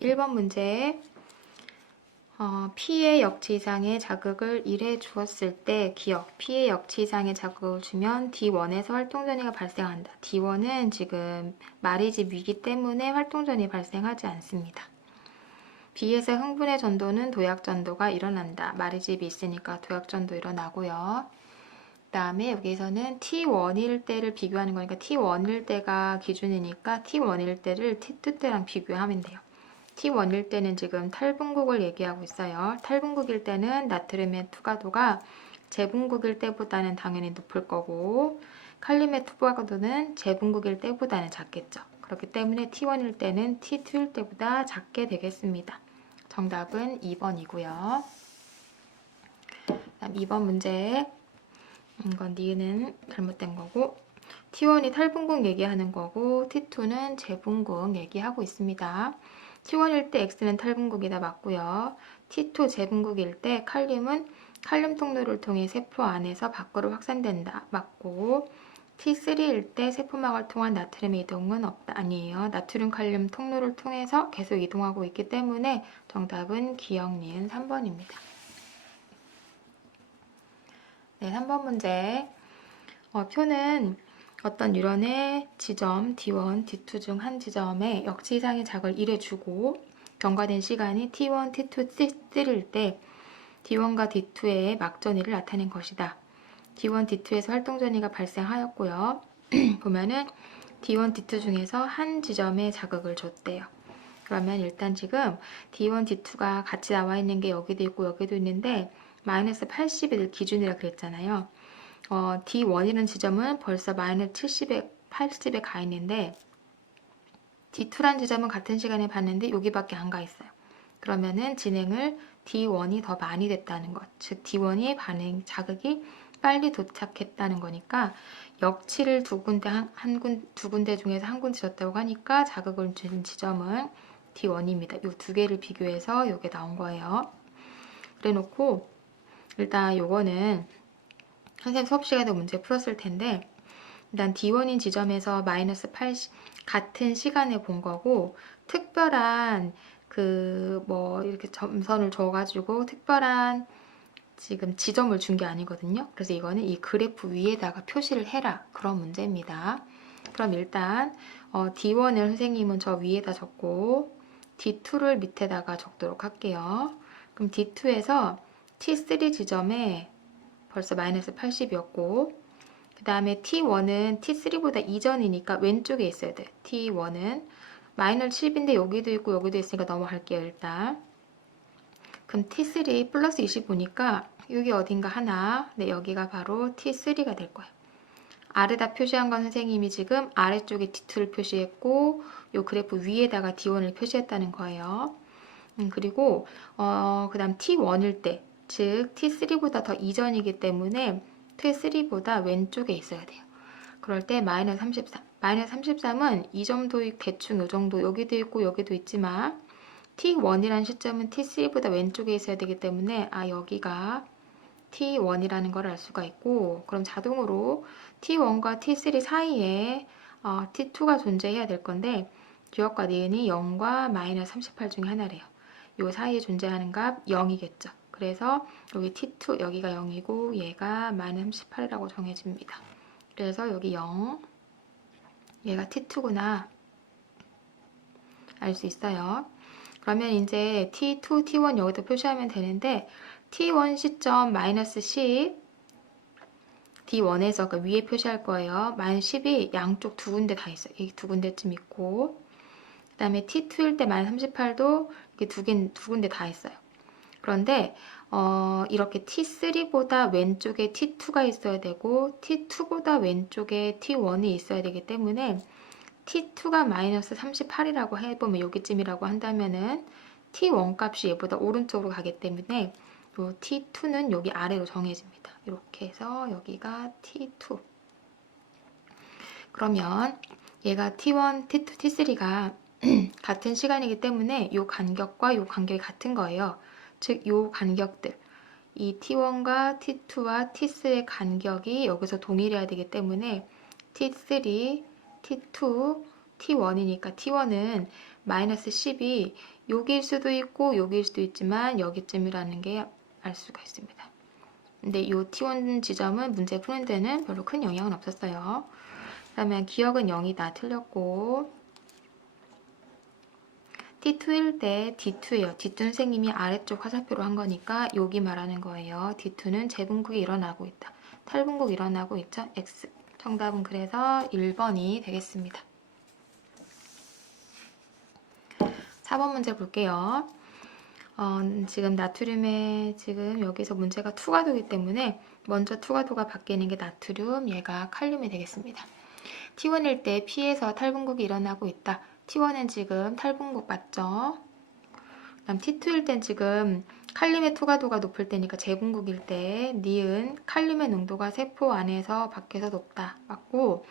1번 문제. P의 역치 이상의 자극을 1해 주었을 때 기억, P의 역치 이상의 자극을 주면 D1에서 활동전이가 발생한다. D1은 지금 말이집 위기 때문에 활동전이 발생하지 않습니다. B에서 흥분의 전도는 도약전도가 일어난다. 말이집이 있으니까 도약전도 일어나고요. 그 다음에 여기서는 T1일 때를 비교하는 거니까 T1일 때가 기준이니까 T1일 때를 T2 때랑 비교하면 돼요. T1일 때는 지금 탈분국을 얘기하고 있어요. 탈분국일 때는 나트륨의 투과도가 재분국일 때보다는 당연히 높을 거고 칼륨의 투과도는 재분국일 때보다는 작겠죠. 그렇기 때문에 T1일 때는 T2일 때보다 작게 되겠습니다. 정답은 2번이고요. 다음 2번 문제. 이건 니은 잘못된 거고 T1이 탈분국 얘기하는 거고 T2는 재분국 얘기하고 있습니다. T1일 때 X는 탈분국이다 맞고요. T2 재분국일 때 칼륨은 칼륨 통로를 통해 세포 안에서 밖으로 확산된다 맞고 T3일 때 세포막을 통한 나트륨의 이동은 없다 아니에요. 나트륨 칼륨 통로를 통해서 계속 이동하고 있기 때문에 정답은 기억 니은 3번입니다. 네, 3번 문제. 표는 어떤 뉴런의 지점 D1, D2 중 한 지점에 역치 이상의 자극을 1해 주고 경과된 시간이 T1, T2, T3일 때 D1과 D2의 막전이를 나타낸 것이다. D1, D2에서 활동전이가 발생하였고요. 보면은 D1, D2 중에서 한 지점에 자극을 줬대요. 그러면 일단 지금 D1, D2가 같이 나와 있는 게 여기도 있고 여기도 있는데 마이너스 80을 기준이라 그랬잖아요. D1이라는 지점은 벌써 마이너스 80에 가 있는데 D2라는 지점은 같은 시간에 봤는데 여기밖에 안 가 있어요. 그러면은 진행을 D1이 더 많이 됐다는 것, 즉 D1이 반응 자극이 빨리 도착했다는 거니까 역치를 두 군데 중에서 한 군데 줬다고 하니까 자극을 준 지점은 D1입니다. 이 두 개를 비교해서 이게 나온 거예요. 그래 놓고 일단 요거는 선생님 수업 시간에 문제 풀었을 텐데 일단 D1인 지점에서 마이너스 80 같은 시간에 본 거고 특별한 이렇게 점선을 줘가지고 특별한 지금 지점을 준 게 아니거든요. 그래서 이거는 이 그래프 위에다가 표시를 해라 그런 문제입니다. 그럼 일단 D1을 선생님은 저 위에다 적고 D2를 밑에다가 적도록 할게요. 그럼 D2에서 T3 지점에 벌써 마이너스 80이었고 그 다음에 T1은 T3보다 이전이니까 왼쪽에 있어야 돼. T1은 마이너스 10인데 여기도 있고 여기도 있으니까 넘어갈게요. 일단 그럼 T3 플러스 25니까 여기 어딘가 하나 네, 여기가 바로 T3가 될 거예요. 아래다 표시한 건 선생님이 지금 아래쪽에 D2를 표시했고 요 그래프 위에다가 D1을 표시했다는 거예요. 그리고 그 다음 T1일 때 즉 T3보다 더 이전이기 때문에 T3보다 왼쪽에 있어야 돼요. 그럴 때 마이너스 33. 마이너스 33은 이 점도 대충 이 정도 여기도 있고 여기도 있지만 T1이라는 시점은 T3보다 왼쪽에 있어야 되기 때문에 여기가 T1이라는 걸 알 수가 있고 그럼 자동으로 T1과 T3 사이에 T2가 존재해야 될 건데 기억과 니은이 0과 마이너스 38 중에 하나래요. 이 사이에 존재하는 값 0이겠죠. 그래서 여기 T2 여기가 0이고 얘가 마이너스 38이라고 정해집니다. 그래서 여기 0 얘가 T2구나 알 수 있어요. 그러면 이제 T2, T1 여기다 표시하면 되는데 T1 시점 마이너스 10 D1에서 그 위에 표시할 거예요. 마이너스 10이 양쪽 두 군데 다 있어요. 여기 두 군데쯤 있고 그 다음에 T2일 때 마이너스 38도 이렇게 두 군데 다 있어요. 그런데 이렇게 T3보다 왼쪽에 T2가 있어야 되고 T2보다 왼쪽에 T1이 있어야 되기 때문에 T2가 마이너스 38이라고 해보면 여기쯤이라고 한다면은 T1 값이 얘보다 오른쪽으로 가기 때문에 요 T2는 여기 아래로 정해집니다. 이렇게 해서 여기가 T2. 그러면 얘가 T1, T2, T3가 같은 시간이기 때문에 이 간격과 이 간격이 같은 거예요. 즉, 이 간격들, 이 T1과 T2와 T3의 간격이 여기서 동일해야 되기 때문에 T3, T2, T1이니까 T1은 마이너스 10이 여기일 수도 있고 여기일 수도 있지만 여기쯤이라는 게 알 수가 있습니다. 근데 이 T1 지점은 문제 푸는 데는 별로 큰 영향은 없었어요. 그 다음에 기억은 0이다. 틀렸고 T2일 때 D2예요. D2 선생님이 아래쪽 화살표로 한 거니까 여기 말하는 거예요. D2는 재분국이 일어나고 있다. 탈분국 일어나고 있죠? X. 정답은 그래서 1번이 되겠습니다. 4번 문제 볼게요. 지금 나트륨에 지금 여기서 문제가 투과도이기 때문에 먼저 투과도가 바뀌는 게 나트륨, 얘가 칼륨이 되겠습니다. T1일 때 P에서 탈분국이 일어나고 있다. T1은 지금 탈분국 맞죠? 그다음 T2일 땐 지금 칼륨의 투과도가 높을 때니까 재분국일 때 니은 칼륨의 농도가 세포 안에서 밖에서 높다. 맞고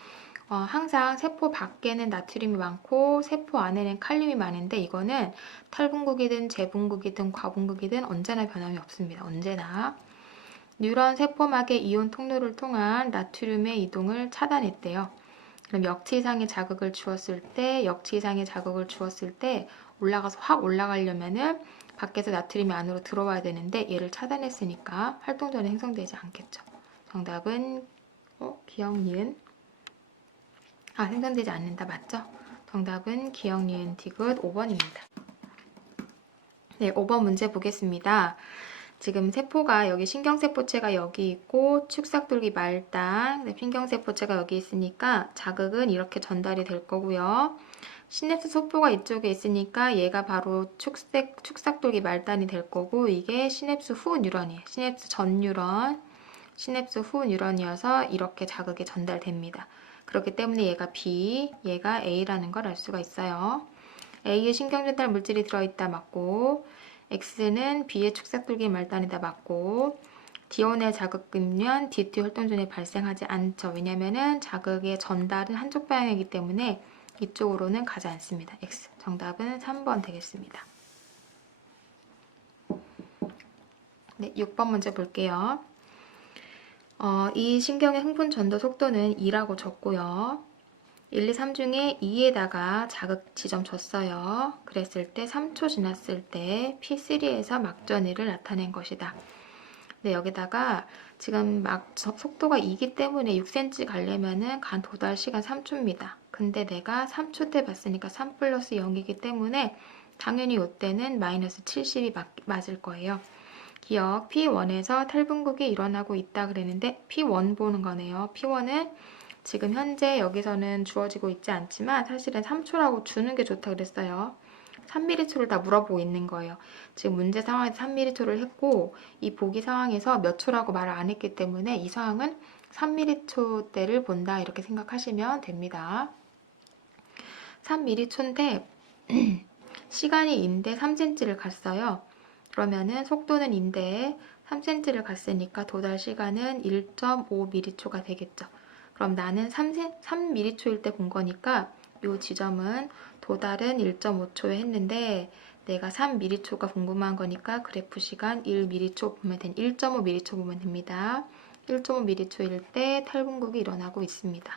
항상 세포 밖에는 나트륨이 많고 세포 안에는 칼륨이 많은데 이거는 탈분국이든 재분국이든 과분국이든 언제나 변함이 없습니다. 언제나. 뉴런 세포막의 이온 통로를 통한 나트륨의 이동을 차단했대요. 그럼 역치 이상의 자극을 주었을 때 올라가서 확 올라가려면은 밖에서 나트륨이 안으로 들어와야 되는데 얘를 차단했으니까 활동전이 형성되지 않겠죠. 정답은 기억 니은 생성되지 않는다. 맞죠? 정답은 기억 니은 디귿 5번입니다. 네, 5번 문제 보겠습니다. 지금 세포가 여기 신경세포체가 여기 있고 축삭돌기 말단 신경세포체가 여기 있으니까 자극은 이렇게 전달이 될 거고요. 시냅스 소포가 이쪽에 있으니까 얘가 바로 축삭돌기 말단이 될 거고 이게 시냅스 후 뉴런이에요. 시냅스 전 뉴런, 시냅스 후 뉴런이어서 이렇게 자극이 전달됩니다. 그렇기 때문에 얘가 B, 얘가 A라는 걸 알 수가 있어요. A에 신경전달 물질이 들어있다 맞고 X는 B의 축삭돌기 말단에다 맞고 D1의 자극이면 D2 활동전이 발생하지 않죠. 왜냐면은 자극의 전달은 한쪽 방향이기 때문에 이쪽으로는 가지 않습니다. X. 정답은 3번 되겠습니다. 네, 6번 문제 볼게요. 이 신경의 흥분 전도 속도는 2라고 적고요. 1, 2, 3 중에 2에다가 자극 지점 줬어요. 그랬을 때 3초 지났을 때 P3에서 막전위를 나타낸 것이다. 네, 여기다가 지금 속도가 2기 때문에 6cm 가려면은 간 도달 시간 3초입니다. 근데 내가 3초 때 봤으니까 3 플러스 0이기 때문에 당연히 이때는 마이너스 70이 맞을 거예요. 기억 P1에서 탈분국이 일어나고 있다 그랬는데 P1 보는 거네요. P1은 지금 현재 여기서는 주어지고 있지 않지만 사실은 3초라고 주는 게 좋다 그랬어요. 3ml를 다 물어보고 있는 거예요. 지금 문제 상황에서 3ml를 했고 이 보기 상황에서 몇 초라고 말을 안 했기 때문에 이 상황은 3ml대를 본다 이렇게 생각하시면 됩니다. 3ml인데 시간이 인데 3cm를 갔어요. 그러면은 속도는 인데 3cm를 갔으니까 도달 시간은 1.5ml초가 되겠죠. 그럼 나는 3ml초일 때 본 거니까 이 지점은 도달은 1.5초에 했는데 내가 3ml초가 궁금한 거니까 그래프 시간 1ml초 보면 1.5ml초 보면 됩니다. 1.5ml초일 때 탈분국이 일어나고 있습니다.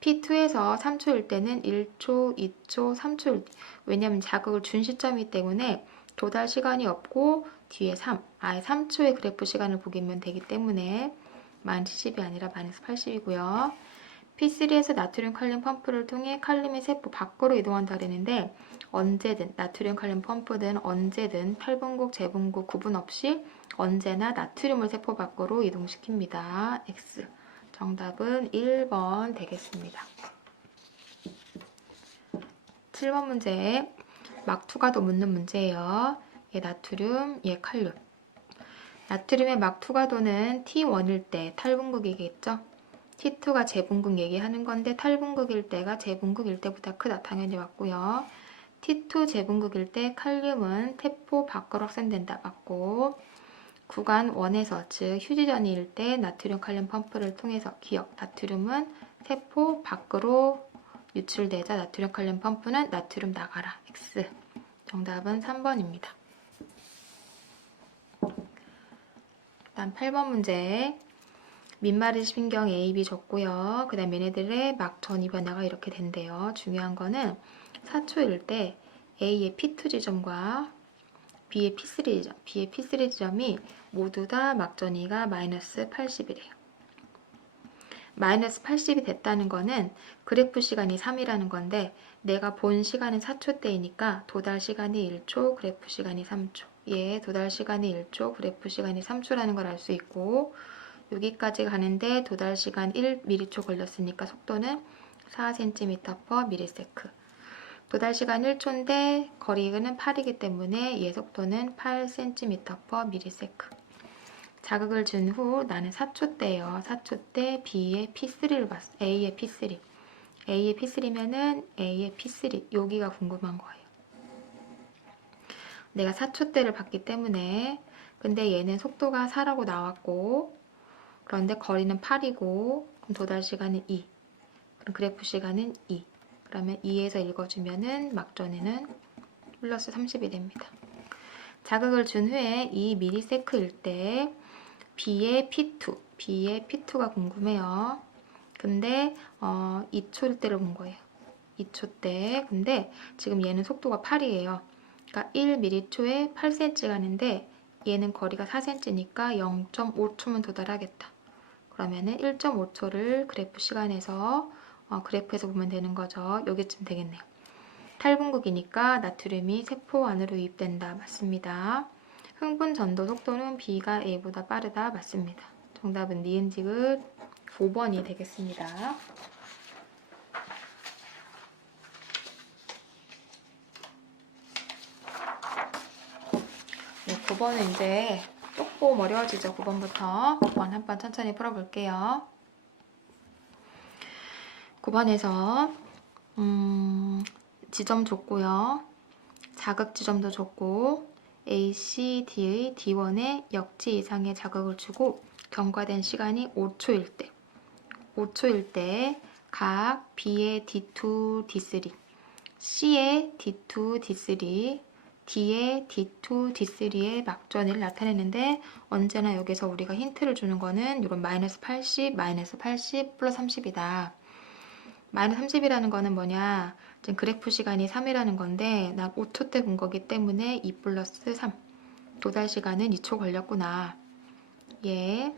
P2에서 3초일 때는 1초, 2초, 3초 왜냐하면 자극을 준 시점이기 때문에 도달 시간이 없고 뒤에 3, 아예 3초의 그래프 시간을 보기면 되기 때문에 마이너스 70이 아니라 마이너스 80이고요. P3에서 나트륨 칼륨 펌프를 통해 칼륨이 세포 밖으로 이동한다 그랬는데 언제든 나트륨 칼륨 펌프든 언제든 탈분국, 재분국 구분 없이 언제나 나트륨을 세포 밖으로 이동시킵니다. X. 정답은 1번 되겠습니다. 7번 문제 막투과도 묻는 문제예요. 얘 나트륨, 얘 칼륨. 나트륨의 막투과도는 T1일 때 탈분국이겠죠? T2가 재분국 얘기하는 건데 탈분국일 때가 재분국일 때보다 크다. 당연히 맞고요. T2 재분국일 때 칼륨은 세포 밖으로 확산된다. 맞고 구간 1에서 즉 휴지전일 때 나트륨 칼륨 펌프를 통해서 기억 나트륨은 세포 밖으로 유출되자 나트륨 칼륨 펌프는 나트륨 나가라. X. 정답은 3번입니다. 다음 8번 문제. 민마르 신경 A, B 줬고요. 그 다음 얘네들의 막 전이 변화가 이렇게 된대요. 중요한 거는 4초일 때 A의 P2 지점과 B의 P3 지점, B의 P3 지점이 모두 다 막전이가 마이너스 80이래요. 마이너스 80이 됐다는 거는 그래프 시간이 3이라는 건데 내가 본 시간은 4초대이니까 도달 시간이 1초, 그래프 시간이 3초. 예, 도달 시간이 1초, 그래프 시간이 3초라는 걸 알 수 있고 여기까지 가는데 도달 시간 1m초 걸렸으니까 속도는 4cm/ms. 도달 시간 1초인데 거리는 8이기 때문에 얘 속도는 8cm/ms. 자극을 준 후 나는 4초 때예요. 4초 때 B의 P3를 봤어. A의 P3. A의 P3면은 A의 P3. 여기가 궁금한 거예요. 내가 4초 때를 봤기 때문에 근데 얘는 속도가 4라고 나왔고 그런데 거리는 8이고 그럼 도달 시간은 2. 그럼 그래프 시간은 2. 그러면 2에서 읽어주면은 막전에는 플러스 30이 됩니다. 자극을 준 후에 2ms일 때 B의 P2가 궁금해요. 근데 2초일 때를 본 거예요. 2초 때. 근데 지금 얘는 속도가 8이에요. 그러니까 1m초에 8cm 가는데 얘는 거리가 4cm니까 0.5초면 도달하겠다. 그러면은 1.5초를 그래프 시간에서 그래프에서 보면 되는 거죠. 여기쯤 되겠네요. 탈분극이니까 나트륨이 세포 안으로 유입된다. 맞습니다. 흥분 전도 속도는 B가 A보다 빠르다. 맞습니다. 정답은 니은지읒 5번이 되겠습니다. 네, 9번은 이제 조금 어려워지죠. 9번부터 9번 한 번 천천히 풀어볼게요. 9번에서 지점 줬고요. 자극 지점도 줬고 ACD의 D1에 역지 이상의 자극을 주고 경과된 시간이 5초일 때 각 B의 D2, D3, C의 D2, D3, D의 D2, D3의 막전을 나타내는데 언제나 여기서 우리가 힌트를 주는 거는 이런 마이너스 80, 마이너스 80 플러스 30이다. 마이너스 30이라는 거는 뭐냐? 지금 그래프 시간이 3이라는 건데 난 5초 때 본 거기 때문에 2 플러스 3. 도달 시간은 2초 걸렸구나. 예.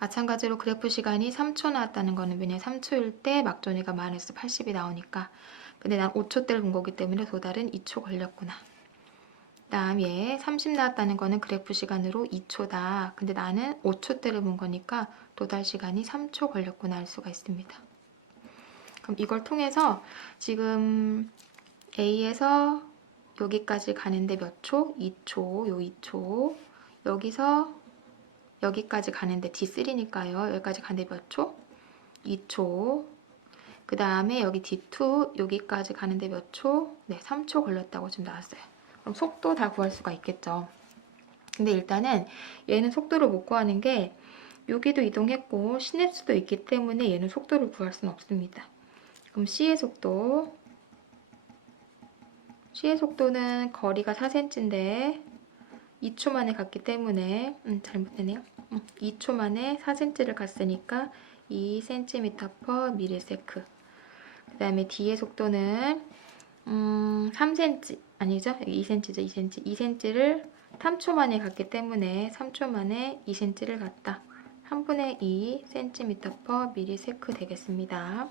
마찬가지로 그래프 시간이 3초 나왔다는 거는 왜냐 3초일 때 막전이가 마이너스 80이 나오니까. 근데 난 5초 때를 본 거기 때문에 도달은 2초 걸렸구나. 다음 얘 30 나왔다는 거는 그래프 시간으로 2초다. 근데 나는 5초 때를 본 거니까 도달 시간이 3초 걸렸구나 알 수가 있습니다. 그럼 이걸 통해서 지금 A에서 여기까지 가는데 몇 초? 2초, 요 2초. 여기서 여기까지 가는데 D3니까요. 여기까지 가는데 몇 초? 2초. 그 다음에 여기 D2, 여기까지 가는데 몇 초? 네, 3초 걸렸다고 지금 나왔어요. 그럼 속도 다 구할 수가 있겠죠. 근데 일단은 얘는 속도를 못 구하는 게 여기도 이동했고 시냅스도 있기 때문에 얘는 속도를 구할 수는 없습니다. 그럼 C의 속도는 거리가 4cm인데 2초 만에 갔기 때문에 잘못되네요. 2초 만에 4cm를 갔으니까 2cm/ms. 그 다음에 D의 속도는 3cm 아니죠? 2cm죠. 2cm를 3초 만에 갔기 때문에 3초 만에 2cm를 갔다. 3분의 2 cm/ms 되겠습니다.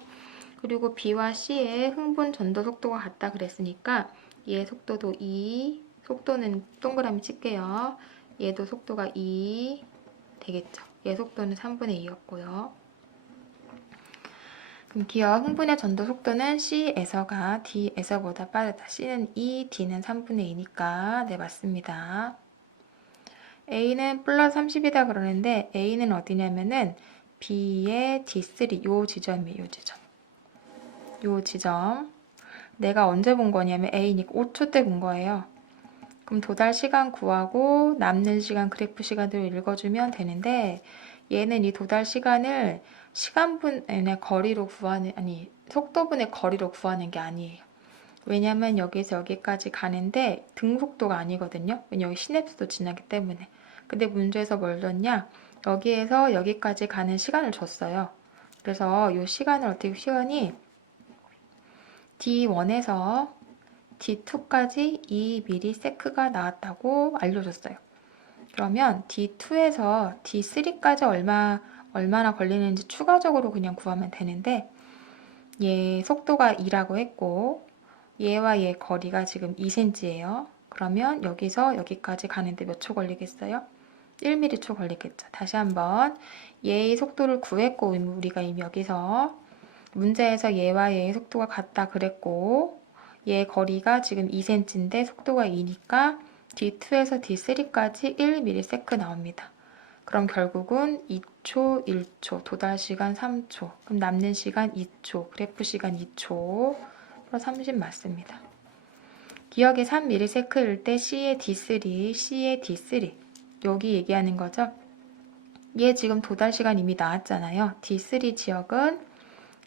그리고 B와 C의 흥분 전도 속도가 같다 그랬으니까 얘 속도도 2, 속도는 동그라미 칠게요. 얘도 속도가 2 되겠죠. 얘 속도는 3분의 2였고요. 그럼 기억 흥분의 전도 속도는 C에서가 D에서보다 빠르다. C는 2, D는 3분의 2니까 네 맞습니다. A는 플러스 30이다 그러는데 A는 어디냐면은 B의 D3 요 지점이에요. 요 지점. 내가 언제 본 거냐면 A니까 5초 때 본 거예요. 그럼 도달 시간 구하고 남는 시간 그래프 시간으로 읽어주면 되는데 얘는 이 도달 시간을 시간분의 거리로 구하는 속도분의 거리로 구하는 게 아니에요. 왜냐면 여기서 여기까지 가는데 등속도가 아니거든요. 왜냐면 여기 시냅스도 지나기 때문에. 근데 문제에서 뭘 줬냐? 여기에서 여기까지 가는 시간을 줬어요. 그래서 이 시간이 D1에서 D2까지 2ms가 나왔다고 알려줬어요. 그러면 D2에서 D3까지 얼마나 걸리는지 추가적으로 그냥 구하면 되는데, 얘 속도가 2라고 했고 얘와 얘 거리가 지금 2cm예요. 그러면 여기서 여기까지 가는데 몇 초 걸리겠어요? 1ms 걸리겠죠. 다시 한번 얘의 속도를 구했고 우리가 이미 여기서 문제에서 얘와 얘의 속도가 같다 그랬고 얘 거리가 지금 2cm인데 속도가 2니까 D2에서 D3까지 1ms 나옵니다. 그럼 결국은 2초, 1초, 도달 시간 3초, 그럼 남는 시간 2초, 그래프 시간 2초, 플러스 30 맞습니다. 기억이 3ms일 때 C의 D3, C의 D3 여기 얘기하는 거죠. 얘 지금 도달 시간 이미 나왔잖아요. D3 지역은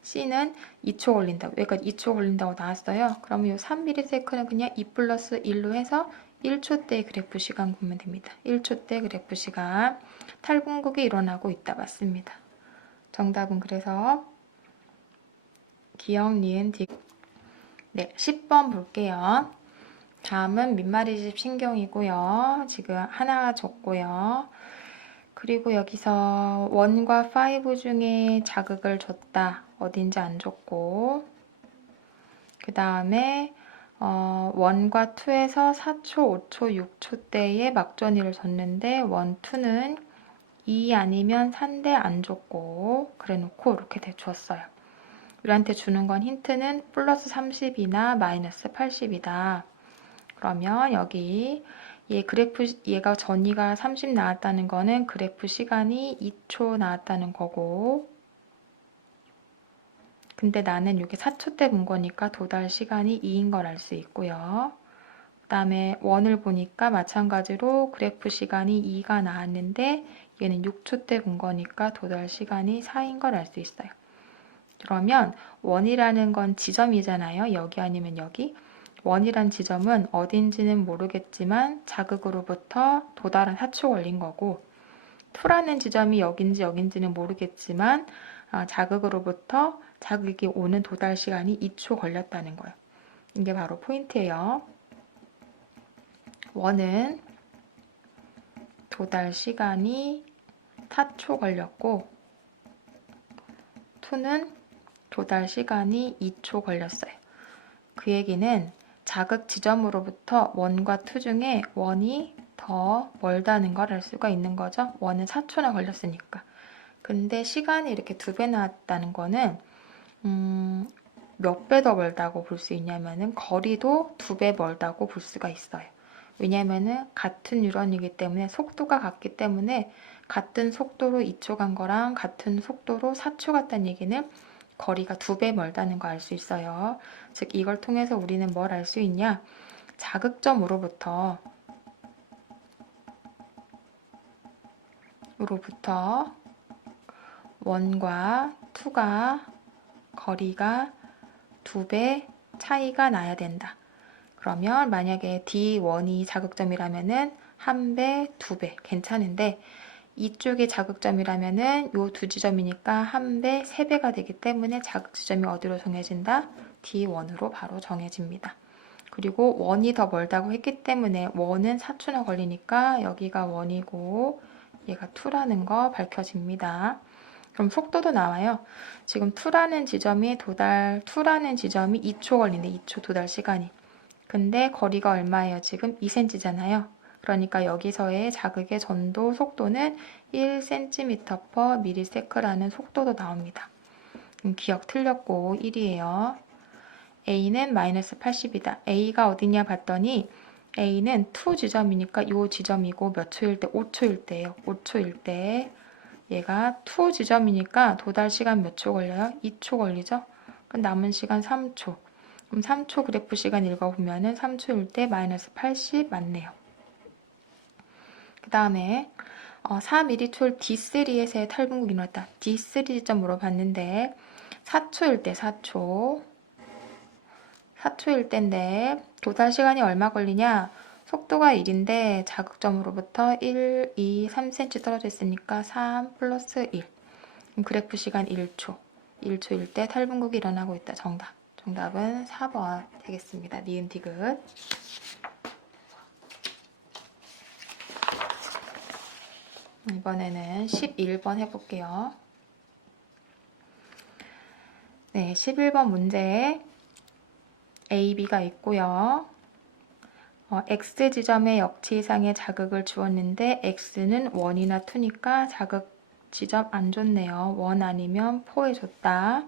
C는 2초 걸린다고, 여기까지 2초 걸린다고 나왔어요. 그러면 이 3ms는 그냥 2 플러스 1로 해서 1초 때 그래프 시간 보면 됩니다. 1초 때 그래프 시간. 탈분국이 일어나고 있다. 맞습니다. 정답은 그래서 기억, 니은, 디. 네, 10번 볼게요. 다음은 민말이집 신경이고요. 지금 하나가 줬고요. 그리고 여기서 1과 5 중에 자극을 줬다. 어딘지 안 줬고, 그 다음에 1과 2에서 4초, 5초, 6초 때에 막전이를 줬는데 1, 2는 2 아니면 3대 안 줬고 그래놓고 이렇게 대주었어요. 우리한테 주는 건 힌트는 플러스 30이나 마이너스 80이다. 그러면 여기 얘가 전이가 30 나왔다는 거는 그래프 시간이 2초 나왔다는 거고, 근데 나는 이게 4초 때 본 거니까 도달 시간이 2인 걸 알 수 있고요. 그 다음에 원을 보니까 마찬가지로 그래프 시간이 2가 나왔는데 얘는 6초 때 본 거니까 도달 시간이 4인 걸 알 수 있어요. 그러면 원이라는 건 지점이잖아요. 여기 아니면 여기. 원이란 지점은 어딘지는 모르겠지만 자극으로부터 도달은 4초 걸린 거고, 2라는 지점이 여긴지는 모르겠지만 자극으로부터 자극이 오는 도달 시간이 2초 걸렸다는 거예요. 이게 바로 포인트예요. 원은 도달 시간이 4초 걸렸고 2는 도달 시간이 2초 걸렸어요. 그 얘기는 자극 지점으로부터 1과 2 중에 1이 더 멀다는 걸 알 수가 있는 거죠. 1은 4초나 걸렸으니까. 근데 시간이 이렇게 2배 나왔다는 거는 몇 배 더 멀다고 볼 수 있냐면은 거리도 2배 멀다고 볼 수가 있어요. 왜냐면은 같은 뉴런이기 때문에 속도가 같기 때문에 같은 속도로 2초 간 거랑 같은 속도로 4초 갔다는 얘기는 거리가 2배 멀다는 거 알 수 있어요. 즉 이걸 통해서 우리는 뭘 알 수 있냐? 자극점으로부터 원과 2가 거리가 2배 차이가 나야 된다. 그러면 만약에 D1이 자극점이라면은 1배, 2배 괜찮은데 이쪽이 자극점이라면은 요 두 지점이니까 1배, 3배가 되기 때문에 자극 지점이 어디로 정해진다? D1으로 바로 정해집니다. 그리고 1이 더 멀다고 했기 때문에 1은 4초나 걸리니까 여기가 1이고 얘가 2라는 거 밝혀집니다. 그럼 속도도 나와요. 지금 2라는 지점이 2초 걸린대. 2초 도달 시간이. 근데 거리가 얼마예요? 지금 2cm잖아요. 그러니까 여기서의 자극의 전도 속도는 1cm/ms라는 속도도 나옵니다. 기억 틀렸고 1이에요. A는 마이너스 80이다. A가 어디냐 봤더니 A는 2 지점이니까 이 지점이고 몇 초일 때? 5초일 때예요. 5초일 때 얘가 2 지점이니까 도달 시간 몇 초 걸려요? 2초 걸리죠? 그럼 남은 시간 3초. 그럼 3초 그래프 시간 읽어보면은 3초일 때 마이너스 80 맞네요. 그 다음에 4m초 D3에서의 탈분국이 일어났다. D3 지점 물어봤는데 4초일 때 4초일 때인데 도달 시간이 얼마 걸리냐? 속도가 1인데 자극점으로부터 1, 2, 3cm 떨어져 있으니까 3 플러스 1. 그래프 시간 1초. 1초일 때 탈분국이 일어나고 있다. 정답. 정답은 4번 되겠습니다. 니은 디귿. 이번에는 11번 해볼게요. 네, 11번 문제 A, B가 있고요. X 지점에 역지상의 자극을 주었는데 X는 1이나 2니까 자극 지점 안 줬네요. 1 아니면 4에 줬다.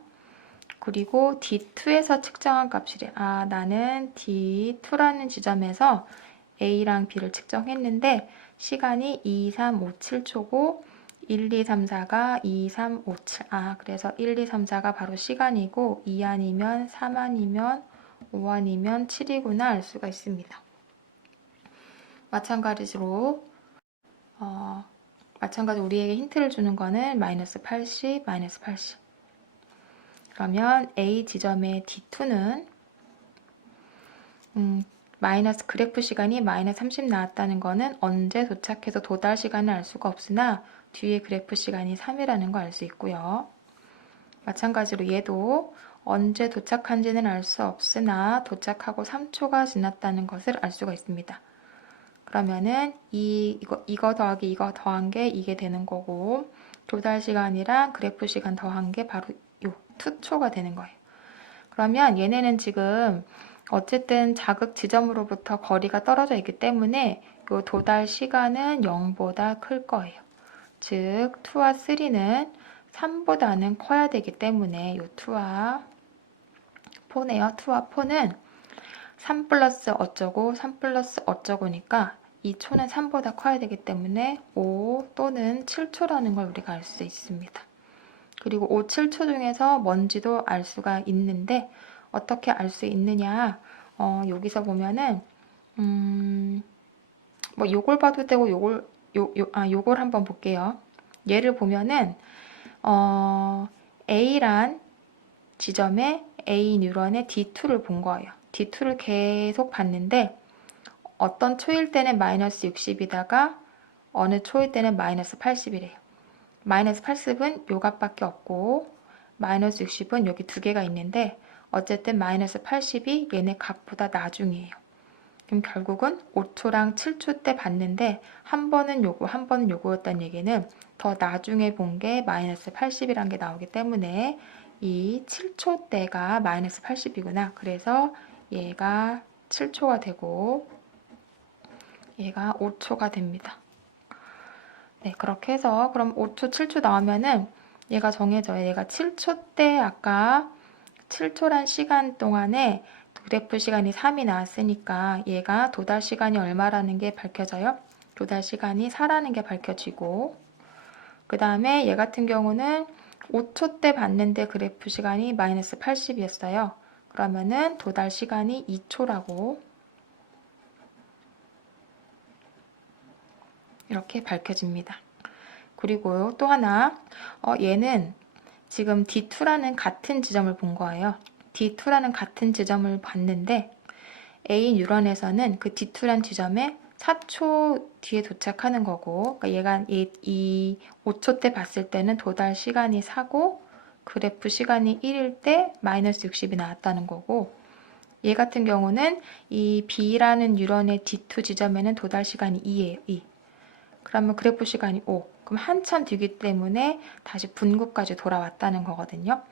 그리고 D2에서 측정한 값이래. 나는 D2라는 지점에서 A랑 B를 측정했는데 시간이 2, 3, 5, 7초고 1, 2, 3, 4가 2, 3, 5, 7. 그래서 1, 2, 3, 4가 바로 시간이고 2 아니면 3 아니면 5 아니면 7이구나 알 수가 있습니다. 마찬가지로 우리에게 힌트를 주는 거는 마이너스 80, 마이너스 80. 그러면 A 지점의 D2는 마이너스 그래프 시간이 마이너스 30 나왔다는 거는 언제 도착해서 도달 시간을 알 수가 없으나 뒤에 그래프 시간이 3이라는 거 알 수 있고요. 마찬가지로 얘도 언제 도착한지는 알 수 없으나 도착하고 3초가 지났다는 것을 알 수가 있습니다. 그러면은 이거 더하기 이거 더한 게 이게 되는 거고 도달 시간이랑 그래프 시간 더한 게 바로 요 2초가 되는 거예요. 그러면 얘네는 지금 어쨌든 자극 지점으로부터 거리가 떨어져 있기 때문에 요 도달 시간은 0보다 클 거예요. 즉 2와 3는 3보다는 커야 되기 때문에 요 2와 4네요. 2와 4는 3 플러스 어쩌고 3 플러스 어쩌고니까 이 초는 3보다 커야 되기 때문에 5 또는 7초라는 걸 우리가 알 수 있습니다. 그리고 5, 7초 중에서 뭔지도 알 수가 있는데 어떻게 알 수 있느냐? 여기서 보면은 뭐 요걸 봐도 되고 요걸 한번 볼게요. 얘를 보면은 A란 지점에 A 뉴런의 D2를 본 거예요. D2를 계속 봤는데 어떤 초일 때는 마이너스 60이다가 어느 초일 때는 마이너스 80이래요. 마이너스 80은 요 값밖에 없고 마이너스 60은 여기 두 개가 있는데 어쨌든 마이너스 80이 얘네 값보다 나중이에요. 그럼 결국은 5초랑 7초 때 봤는데 한 번은 요거 한 번은 요거였다는 얘기는 더 나중에 본 게 마이너스 80이란 게 나오기 때문에 이 7초 때가 마이너스 80이구나. 그래서 얘가 7초가 되고 얘가 5초가 됩니다. 네, 그렇게 해서 그럼 5초, 7초 나오면은 얘가 정해져요. 얘가 7초 때 아까 7초란 시간 동안에 그래프 시간이 3이 나왔으니까 얘가 도달 시간이 얼마라는 게 밝혀져요. 도달 시간이 4라는 게 밝혀지고 그 다음에 얘 같은 경우는 5초 때 봤는데 그래프 시간이 마이너스 80이었어요. 그러면은 도달 시간이 2초라고 이렇게 밝혀집니다. 그리고 또 하나 얘는 지금 D2라는 같은 지점을 본 거예요. D2라는 같은 지점을 봤는데 A 뉴런에서는 그 D2란 지점에 4초 뒤에 도착하는 거고 그러니까 얘가 이 5초 때 봤을 때는 도달 시간이 4고 그래프 시간이 1일 때 마이너스 60이 나왔다는 거고 얘 같은 경우는 이 B라는 뉴런의 D2 지점에는 도달 시간이 2예요. 2. 그러면 그래프 시간이 5. 그럼 한참 뒤기 때문에 다시 분구까지 돌아왔다는 거거든요.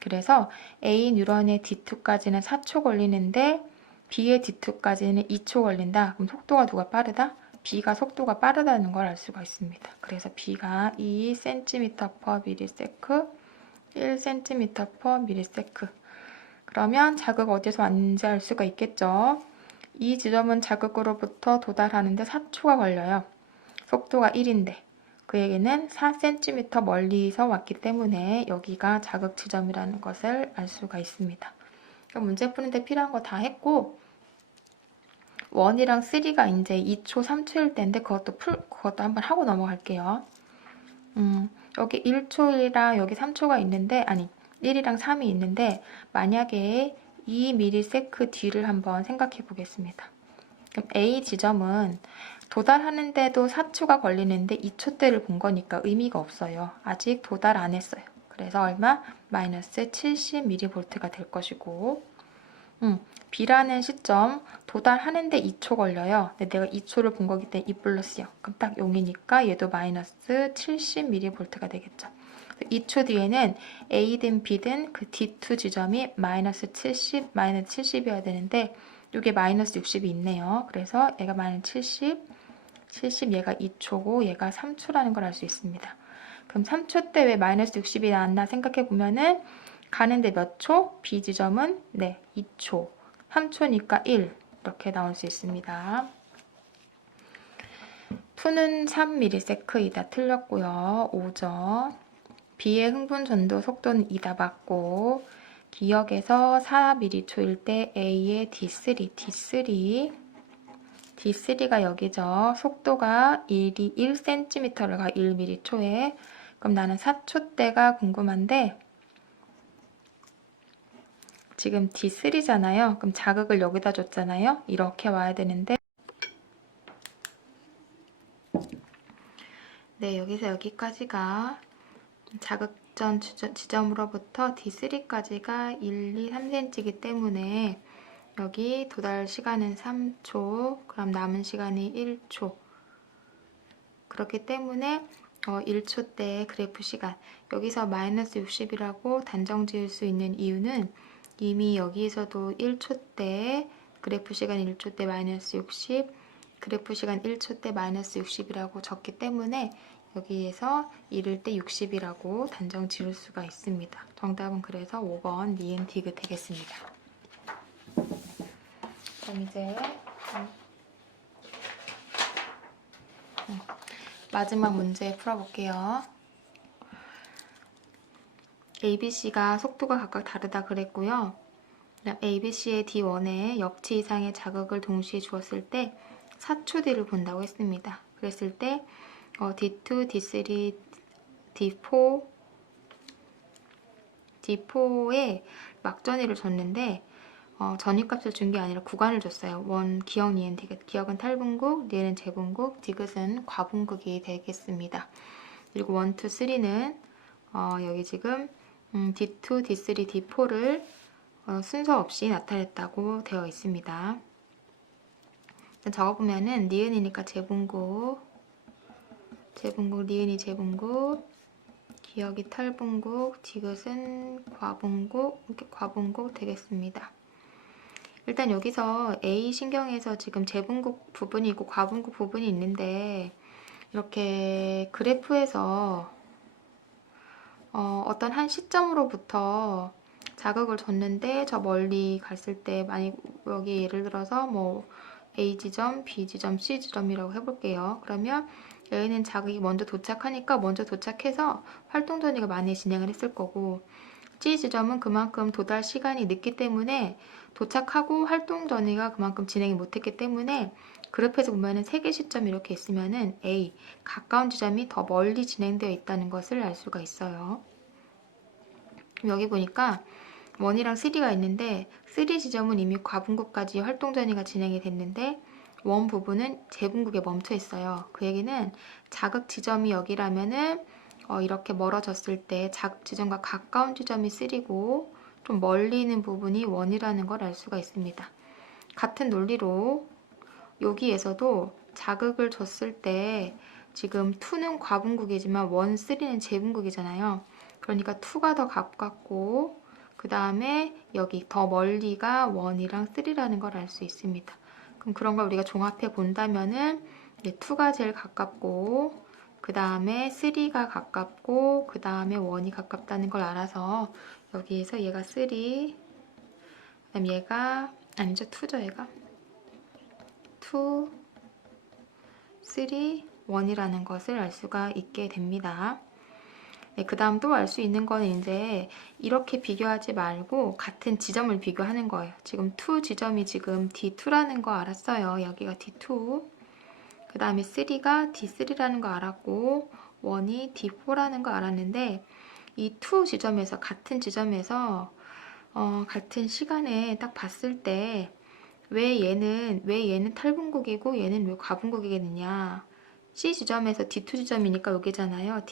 그래서 A 뉴런의 D2까지는 4초 걸리는데 B의 D2까지는 2초 걸린다. 그럼 속도가 누가 빠르다? B가 속도가 빠르다는 걸 알 수가 있습니다. 그래서 B가 2cm/ms, 1cm/ms. 그러면 자극 어디서 왔는지 알 수가 있겠죠. 이 지점은 자극으로부터 도달하는데 4초가 걸려요. 속도가 1인데 그에게는 4cm 멀리서 왔기 때문에 여기가 자극 지점이라는 것을 알 수가 있습니다. 문제 푸는데 필요한 거 다 했고 1이랑 3가 이제 2초, 3초일 때인데 그것도 한번 하고 넘어갈게요. 여기 1초이랑 여기 3초가 있는데 1이랑 3이 있는데 만약에 2ms 뒤를 한번 생각해 보겠습니다. 그럼 A 지점은 도달하는데도 4초가 걸리는데 2초대를 본 거니까 의미가 없어요. 아직 도달 안 했어요. 그래서 얼마? 마이너스 70mV가 될 것이고 B라는 시점 도달하는데 2초 걸려요. 근데 내가 2초를 본 거기 때문에 2 플러스 0. 그럼 딱 0이니까 얘도 마이너스 70mV가 되겠죠. 2초 뒤에는 A든 B든 그 D2 지점이 마이너스 70, 마이너스 70이어야 되는데 이게 마이너스 60이 있네요. 그래서 얘가 마이너스 70, 얘가 2초고 얘가 3초라는 걸 알 수 있습니다. 그럼 3초 때 왜 마이너스 60이 나왔나 생각해 보면은 가는데 몇 초? B 지점은 2초. 3초니까 1 이렇게 나올 수 있습니다. 2는 3ms이다. 틀렸고요. 5점. B의 흥분 전도 속도는 2다 맞고 기역에서 4m초일 때 A의 D3가 여기죠. 속도가 1cm를 가 1m초에. 그럼 나는 4초 때가 궁금한데 지금 D3잖아요. 그럼 자극을 여기다 줬잖아요. 이렇게 와야 되는데 여기서 여기까지가 자극전 지점으로부터 D3까지가 1, 2, 3cm이기 때문에 여기 도달 시간은 3초, 그럼 남은 시간이 1초. 그렇기 때문에 1초 때 그래프 시간, 여기서 마이너스 60이라고 단정 지을 수 있는 이유는 이미 여기에서도 1초 때 그래프 시간 1초 때 마이너스 60, 그래프 시간 1초 때 마이너스 60이라고 적기 때문에 여기에서 이를 때 60이라고 단정 지을 수가 있습니다. 정답은 그래서 5번 니은 디귿 되겠습니다. 그럼 이제 마지막 문제 풀어볼게요. ABC가 속도가 각각 다르다 그랬고요. ABC의 D1에 역치 이상의 자극을 동시에 주었을 때 4초 뒤를 본다고 했습니다. 그랬을 때 D2, D3, D4에 막전위를 줬는데 전위값을 준 게 아니라 구간을 줬어요. 원 기역, 니은, 디귿. 기역은 탈분국, 니은은 재분국, 디귿은 과분국이 되겠습니다. 그리고 1, 2, 3는 여기 지금 D2, D3, D4를 순서 없이 나타냈다고 되어 있습니다. 일단 적어보면은 니은이니까 재분국, 니은이 재분국, 기역이 탈분국, 디귿은 과분국, 이렇게 과분국 되겠습니다. 일단 여기서 A 신경에서 지금 재분국 부분이 있고 과분국 부분이 있는데 이렇게 그래프에서 어떤 한 시점으로부터 자극을 줬는데 저 멀리 갔을 때 만약 여기 예를 들어서 뭐 A 지점, B 지점, C 지점이라고 해볼게요. 그러면 여기는 자극이 먼저 도착하니까 먼저 도착해서 활동 전이가 많이 진행을 했을 거고 C 지점은 그만큼 도달 시간이 늦기 때문에 도착하고 활동 전이가 그만큼 진행이 못했기 때문에 그래프에서 보면은 3개 시점이 이렇게 있으면은 A, 가까운 지점이 더 멀리 진행되어 있다는 것을 알 수가 있어요. 여기 보니까 1이랑 3가 있는데 3 지점은 이미 과분국까지 활동 전이가 진행이 됐는데 1 부분은 재분국에 멈춰 있어요. 그 얘기는 자극 지점이 여기라면은 이렇게 멀어졌을 때 자극 지점과 가까운 지점이 3고 좀 멀리 있는 부분이 1이라는 걸 알 수가 있습니다. 같은 논리로 여기에서도 자극을 줬을 때 지금 2는 과분국이지만 1, 3는 재분국이잖아요. 그러니까 2가 더 가깝고 그 다음에 여기 더 멀리가 1이랑 3라는 걸 알 수 있습니다. 그럼 그런 걸 우리가 종합해 본다면은 2가 제일 가깝고 그 다음에 3가 가깝고 그 다음에 1이 가깝다는 걸 알아서 여기에서 얘가 3, 그 다음 얘가 아니죠 2죠 얘가 2, 3, 1이라는 것을 알 수가 있게 됩니다. 그 다음 또 알 수 있는 거는 이제 이렇게 비교하지 말고 같은 지점을 비교하는 거예요. 지금 2 지점이 지금 D2라는 거 알았어요. 여기가 D2. 그 다음에 3가 D3라는 거 알았고 1이 D4라는 거 알았는데 이 2 지점에서 같은 지점에서 같은 시간에 딱 봤을 때 왜 얘는 탈분국이고 얘는 왜 과분국이겠느냐. C 지점에서 D2 지점이니까 여기잖아요.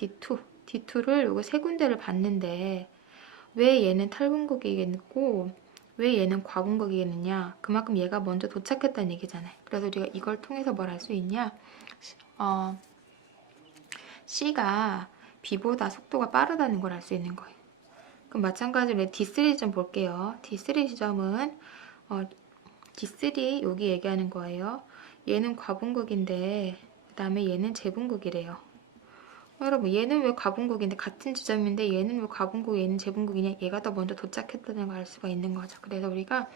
D2를 요거 세 군데를 봤는데 왜 얘는 탈분국이겠고 왜 얘는 과분국이겠느냐? 그만큼 얘가 먼저 도착했다는 얘기잖아요. 그래서 우리가 이걸 통해서 뭘 알 수 있냐? C가 B보다 속도가 빠르다는 걸 알 수 있는 거예요. 그럼 마찬가지로 D3 지점 볼게요. D3 지점은 D3 여기 얘기하는 거예요. 얘는 과분국인데 그 다음에 얘는 재분국이래요. 여러분 얘는 왜 과분국인데 같은 지점인데 얘는 왜 과분국 얘는 재분국이냐? 얘가 더 먼저 도착했다는 걸 알 수가 있는 거죠. 그래서 우리가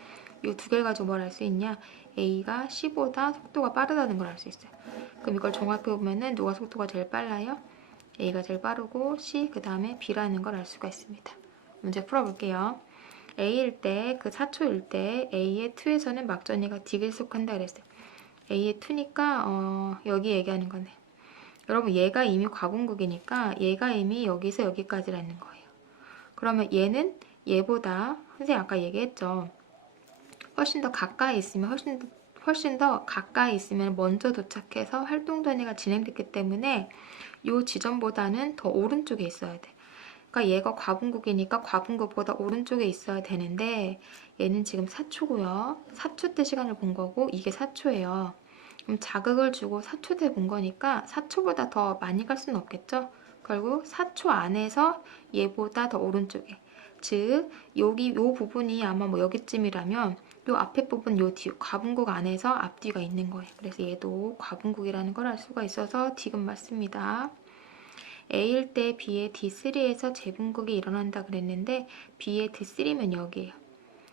이 두 개를 가지고 뭘 알 수 있냐? A가 C보다 속도가 빠르다는 걸 알 수 있어요. 그럼 이걸 종합해 보면은 누가 속도가 제일 빨라요? A가 제일 빠르고 C 그 다음에 B라는 걸 알 수가 있습니다. 문제 풀어볼게요. A일 때 그 4초일 때 A의 2에서는 막전이가 D를 속한다 그랬어요. A의 2니까 여기 얘기하는 거네. 여러분 얘가 이미 과분국이니까 얘가 이미 여기서 여기까지라는 거예요. 그러면 얘는 얘보다 선생님 아까 얘기했죠. 훨씬 더 가까이 있으면 훨씬 더 가까이 있으면 먼저 도착해서 활동 전이가 진행됐기 때문에 이 지점보다는 더 오른쪽에 있어야 돼. 그러니까 얘가 과분국이니까 과분국보다 오른쪽에 있어야 되는데 얘는 지금 4초고요. 4초 때 시간을 본 거고 이게 4초예요. 그럼 자극을 주고 4초 때 본 거니까 4초보다 더 많이 갈 수는 없겠죠? 결국 4초 안에서 얘보다 더 오른쪽에. 즉 여기 요 부분이 아마 뭐 여기쯤이라면 요 앞에 부분 요 뒤 과분국 안에서 앞뒤가 있는 거예요. 그래서 얘도 과분국이라는 걸 알 수가 있어서 D금 맞습니다. A일 때 B의 D3에서 재분국이 일어난다 그랬는데 B의 D3면 여기예요.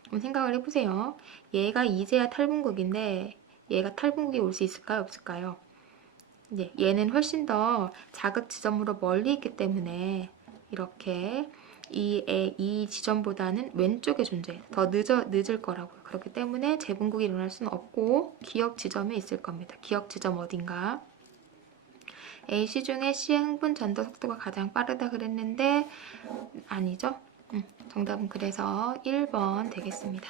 그럼 생각을 해보세요. 얘가 이제야 탈분국인데 얘가 탈분국이 올 수 있을까요? 없을까요? 이제 얘는 훨씬 더 자극 지점으로 멀리 있기 때문에 이렇게 이 지점보다는 왼쪽에 존재해요. 더 늦을 거라고요. 그렇기 때문에 재분국이 일어날 수는 없고 기역 지점에 있을 겁니다. 기역 지점 어딘가? A, C 중에 C의 흥분 전도 속도가 가장 빠르다 그랬는데 아니죠? 정답은 그래서 1번 되겠습니다.